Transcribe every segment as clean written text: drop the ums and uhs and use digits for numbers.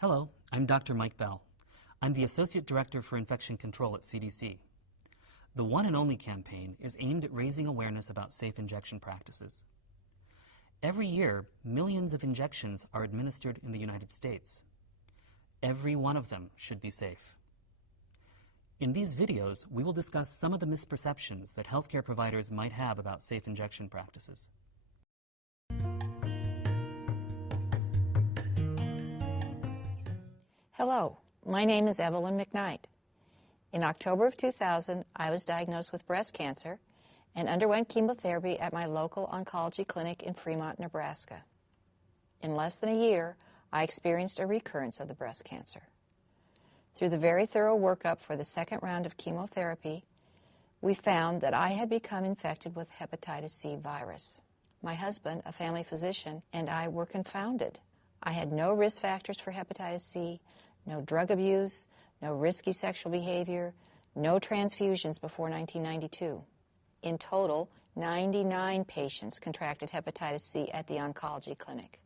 Hello, I'm Dr. Mike Bell. I'm the Associate Director for Infection Control at CDC. The One and Only campaign is aimed at raising awareness about safe injection practices. Every year, millions of injections are administered in the United States. Every one of them should be safe. In these videos, we will discuss some of the misperceptions that healthcare providers might have about safe injection practices. Hello, my name is Evelyn McKnight. In October of 2000, I was diagnosed with breast cancer and underwent chemotherapy at my local oncology clinic in Fremont, Nebraska. In less than a year, I experienced a recurrence of the breast cancer. Through the very thorough workup for the second round of chemotherapy, we found that I had become infected with hepatitis C virus. My husband, a family physician, and I were confounded. I had no risk factors for hepatitis C, no drug abuse, no risky sexual behavior, no transfusions before 1992. In total, 99 patients contracted hepatitis C at the oncology clinic.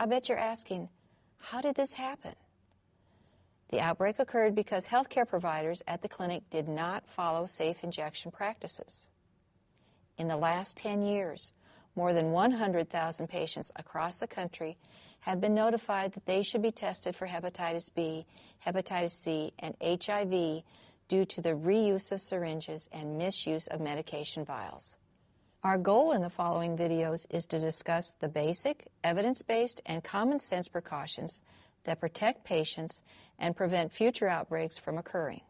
I bet you're asking, how did this happen? The outbreak occurred because healthcare providers at the clinic did not follow safe injection practices. In the last 10 years, more than 100,000 patients across the country have been notified that they should be tested for hepatitis B, hepatitis C, and HIV due to the reuse of syringes and misuse of medication vials. Our goal in the following videos is to discuss the basic, evidence-based, and common sense precautions that protect patients and prevent future outbreaks from occurring.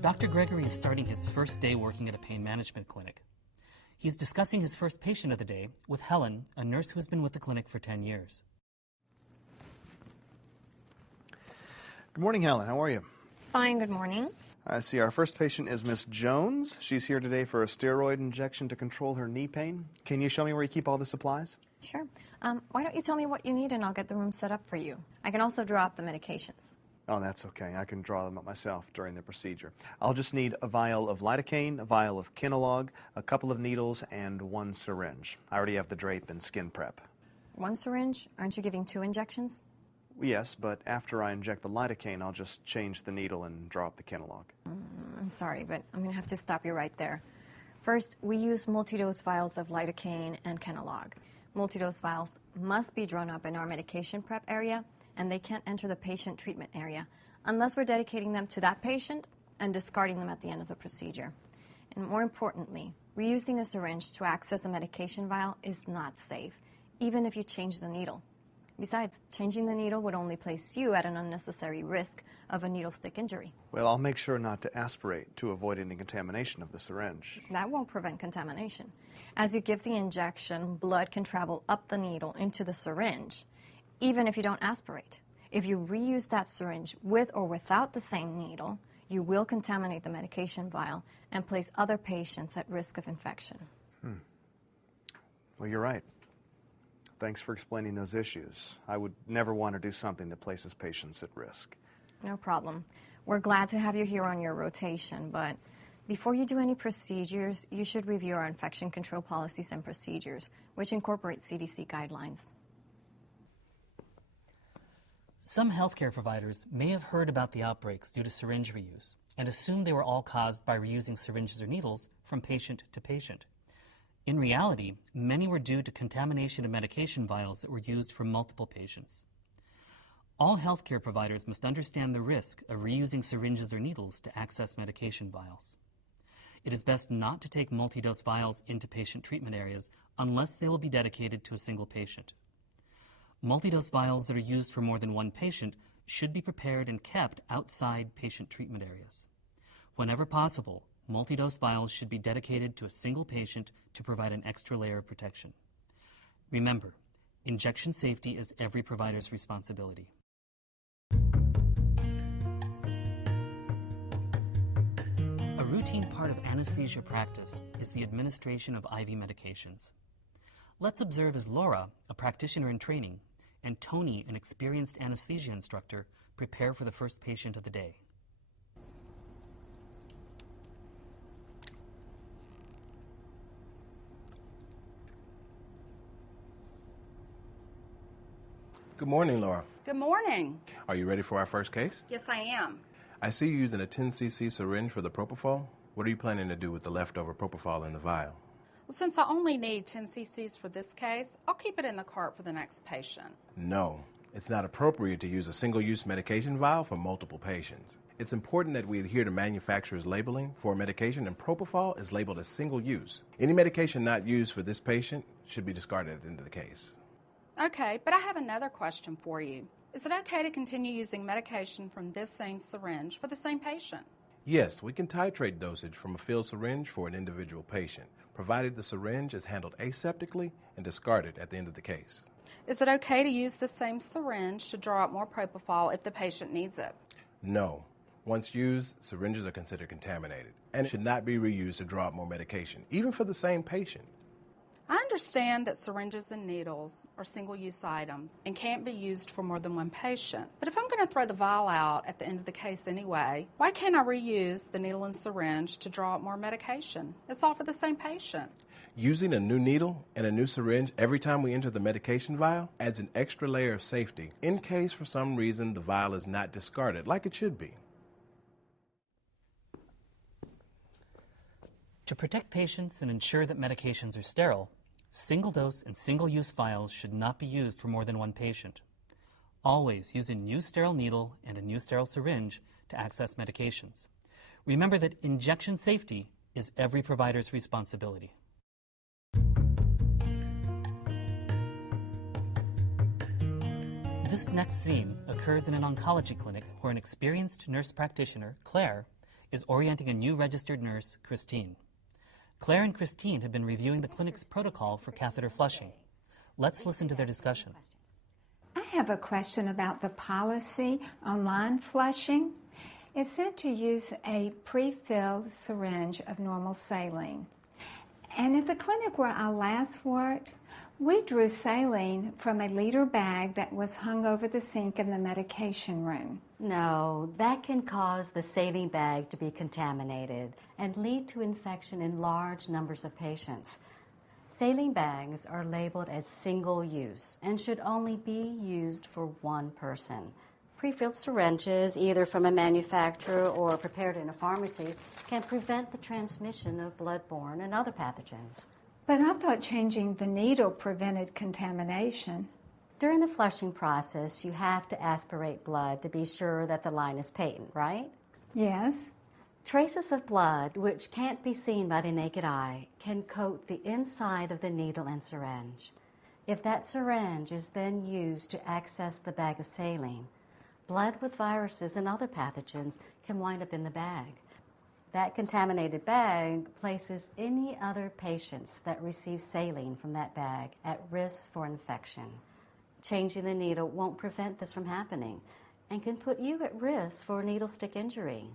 Dr. Gregory is starting his first day working at a pain management clinic. He's discussing his first patient of the day with Helen, a nurse who has been with the clinic for 10 years. Good morning, Helen. How are you? Fine, good morning. I see our first patient is Miss Jones. She's here today for a steroid injection to control her knee pain. Can you show me where you keep all the supplies? Sure. Why don't you tell me what you need and I'll get the room set up for you. I can also draw up the medications. Oh, that's okay. I can draw them up myself during the procedure. I'll just need a vial of lidocaine, a vial of Kenalog, a couple of needles, and one syringe. I already have the drape and skin prep. One syringe? Aren't you giving 2 injections? Yes, but after I inject the lidocaine, I'll just change the needle and draw up the Kenalog. I'm sorry, but I'm going to have to stop you right there. First, we use multi-dose vials of lidocaine and Kenalog. Multi-dose vials must be drawn up in our medication prep area, and they can't enter the patient treatment area unless we're dedicating them to that patient and discarding them at the end of the procedure. And more importantly, reusing a syringe to access a medication vial is not safe, even if you change the needle. Besides, changing the needle would only place you at an unnecessary risk of a needle stick injury. Well, I'll make sure not to aspirate to avoid any contamination of the syringe. That won't prevent contamination. As you give the injection, blood can travel up the needle into the syringe, even if you don't aspirate. If you reuse that syringe with or without the same needle, you will contaminate the medication vial and place other patients at risk of infection. Well, you're right. Thanks for explaining those issues. I would never want to do something that places patients at risk. No problem. We're glad to have you here on your rotation, but before you do any procedures, you should review our infection control policies and procedures, which incorporate CDC guidelines. Some healthcare providers may have heard about the outbreaks due to syringe reuse and assumed they were all caused by reusing syringes or needles from patient to patient. In reality, many were due to contamination of medication vials that were used for multiple patients. All healthcare providers must understand the risk of reusing syringes or needles to access medication vials. It is best not to take multi-dose vials into patient treatment areas unless they will be dedicated to a single patient. Multi-dose vials that are used for more than one patient should be prepared and kept outside patient treatment areas. Whenever possible, multi-dose vials should be dedicated to a single patient to provide an extra layer of protection. Remember, injection safety is every provider's responsibility. A routine part of anesthesia practice is the administration of IV medications. Let's observe as Laura, a practitioner in training, and Tony, an experienced anesthesia instructor, prepare for the first patient of the day. Good morning, Laura. Good morning. Are you ready for our first case? Yes, I am. I see you using a 10cc syringe for the propofol. What are you planning to do with the leftover propofol in the vial? Well, since I only need 10 cc's for this case, I'll keep it in the cart for the next patient. No, it's not appropriate to use a single-use medication vial for multiple patients. It's important that we adhere to manufacturer's labeling for a medication, and propofol is labeled as single-use. Any medication not used for this patient should be discarded at the end of the case. Okay, but I have another question for you. Is it okay to continue using medication from this same syringe for the same patient? Yes, we can titrate dosage from a filled syringe for an individual patient, provided the syringe is handled aseptically and discarded at the end of the case. Is it okay to use the same syringe to draw out more propofol if the patient needs it? No. Once used, syringes are considered contaminated and should not be reused to draw out more medication, even for the same patient. I understand that syringes and needles are single-use items and can't be used for more than one patient. But if I'm going to throw the vial out at the end of the case anyway, why can't I reuse the needle and syringe to draw out more medication? It's all for the same patient. Using a new needle and a new syringe every time we enter the medication vial adds an extra layer of safety in case for some reason the vial is not discarded like it should be. To protect patients and ensure that medications are sterile, single-dose and single-use vials should not be used for more than one patient. Always use a new sterile needle and a new sterile syringe to access medications. Remember that injection safety is every provider's responsibility. This next scene occurs in an oncology clinic where an experienced nurse practitioner, Claire, is orienting a new registered nurse, Christine. Claire and Christine have been reviewing the clinic's protocol for catheter flushing. Let's listen to their discussion. I have a question about the policy on line flushing. It said to use a pre-filled syringe of normal saline. And at the clinic where I last worked, we drew saline from a liter bag that was hung over the sink in the medication room. No, that can cause the saline bag to be contaminated and lead to infection in large numbers of patients. Saline bags are labeled as single-use and should only be used for one person. Pre-filled syringes, either from a manufacturer or prepared in a pharmacy, can prevent the transmission of bloodborne and other pathogens. But I thought changing the needle prevented contamination. During the flushing process, you have to aspirate blood to be sure that the line is patent, right? Yes. Traces of blood, which can't be seen by the naked eye, can coat the inside of the needle and syringe. If that syringe is then used to access the bag of saline, blood with viruses and other pathogens can wind up in the bag. That contaminated bag places any other patients that receive saline from that bag at risk for infection. Changing the needle won't prevent this from happening and can put you at risk for needle stick injury.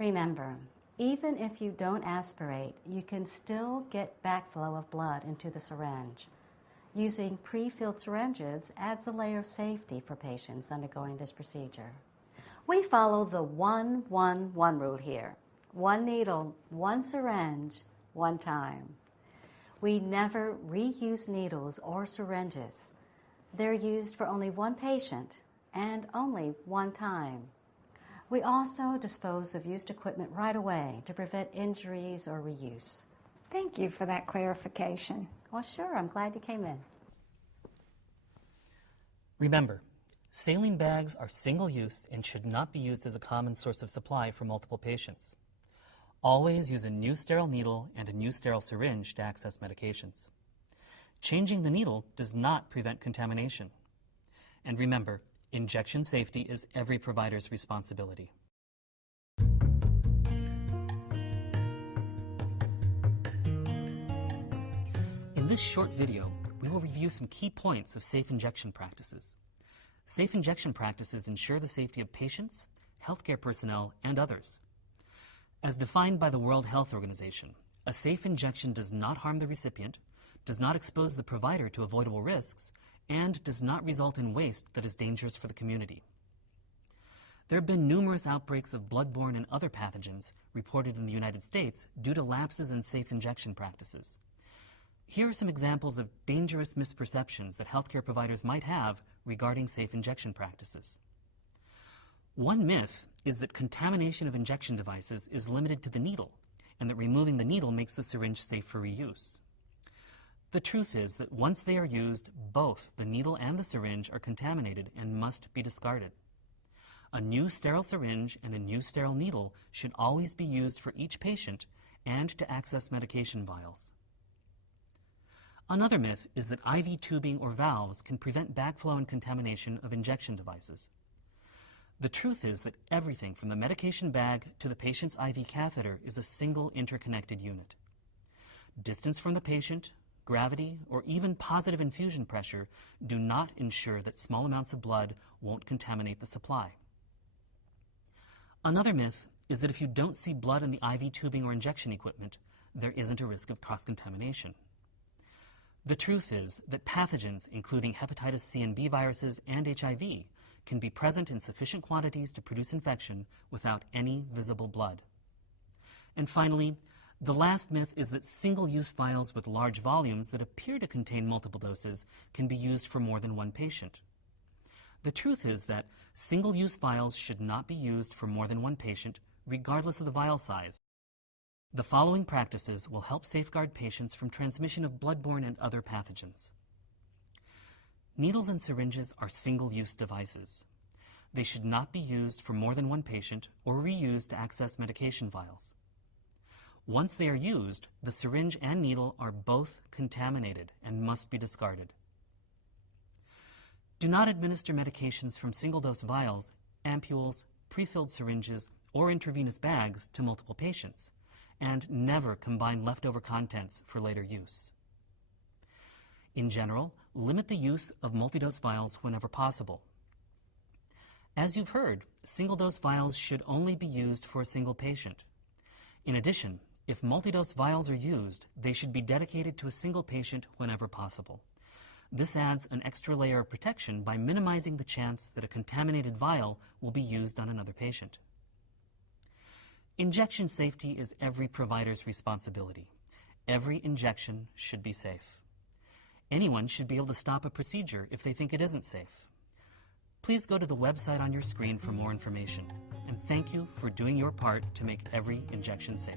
Remember, even if you don't aspirate, you can still get backflow of blood into the syringe. Using pre-filled syringes adds a layer of safety for patients undergoing this procedure. We follow the 1-1-1 rule here. One needle, one syringe, one time. We never reuse needles or syringes. They're used for only one patient and only one time. We also dispose of used equipment right away to prevent injuries or reuse. Thank you for that clarification. Well, sure, I'm glad you came in. Remember, saline bags are single-use and should not be used as a common source of supply for multiple patients. Always use a new sterile needle and a new sterile syringe to access medications. Changing the needle does not prevent contamination. And remember, injection safety is every provider's responsibility. In this short video, we will review some key points of safe injection practices. Safe injection practices ensure the safety of patients, healthcare personnel, and others. As defined by the World Health Organization, a safe injection does not harm the recipient, does not expose the provider to avoidable risks, and does not result in waste that is dangerous for the community. There have been numerous outbreaks of bloodborne and other pathogens reported in the United States due to lapses in safe injection practices. Here are some examples of dangerous misperceptions that healthcare providers might have regarding safe injection practices. One myth is that contamination of injection devices is limited to the needle, and that removing the needle makes the syringe safe for reuse. The truth is that once they are used, both the needle and the syringe are contaminated and must be discarded. A new sterile syringe and a new sterile needle should always be used for each patient and to access medication vials. Another myth is that IV tubing or valves can prevent backflow and contamination of injection devices. The truth is that everything from the medication bag to the patient's IV catheter is a single interconnected unit. Distance from the patient, gravity, or even positive infusion pressure do not ensure that small amounts of blood won't contaminate the supply. Another myth is that if you don't see blood in the IV tubing or injection equipment, there isn't a risk of cross-contamination. The truth is that pathogens, including hepatitis C and B viruses and HIV, can be present in sufficient quantities to produce infection without any visible blood. And finally, the last myth is that single-use vials with large volumes that appear to contain multiple doses can be used for more than one patient. The truth is that single-use vials should not be used for more than one patient, regardless of the vial size. The following practices will help safeguard patients from transmission of bloodborne and other pathogens. Needles and syringes are single-use devices. They should not be used for more than one patient or reused to access medication vials. Once they are used, the syringe and needle are both contaminated and must be discarded. Do not administer medications from single-dose vials, ampules, pre-filled syringes, or intravenous bags to multiple patients, and never combine leftover contents for later use. In general, limit the use of multi-dose vials whenever possible. As you've heard, single-dose vials should only be used for a single patient. In addition, if multi-dose vials are used, they should be dedicated to a single patient whenever possible. This adds an extra layer of protection by minimizing the chance that a contaminated vial will be used on another patient. Injection safety is every provider's responsibility. Every injection should be safe. Anyone should be able to stop a procedure if they think it isn't safe. Please go to the website on your screen for more information. And thank you for doing your part to make every injection safe.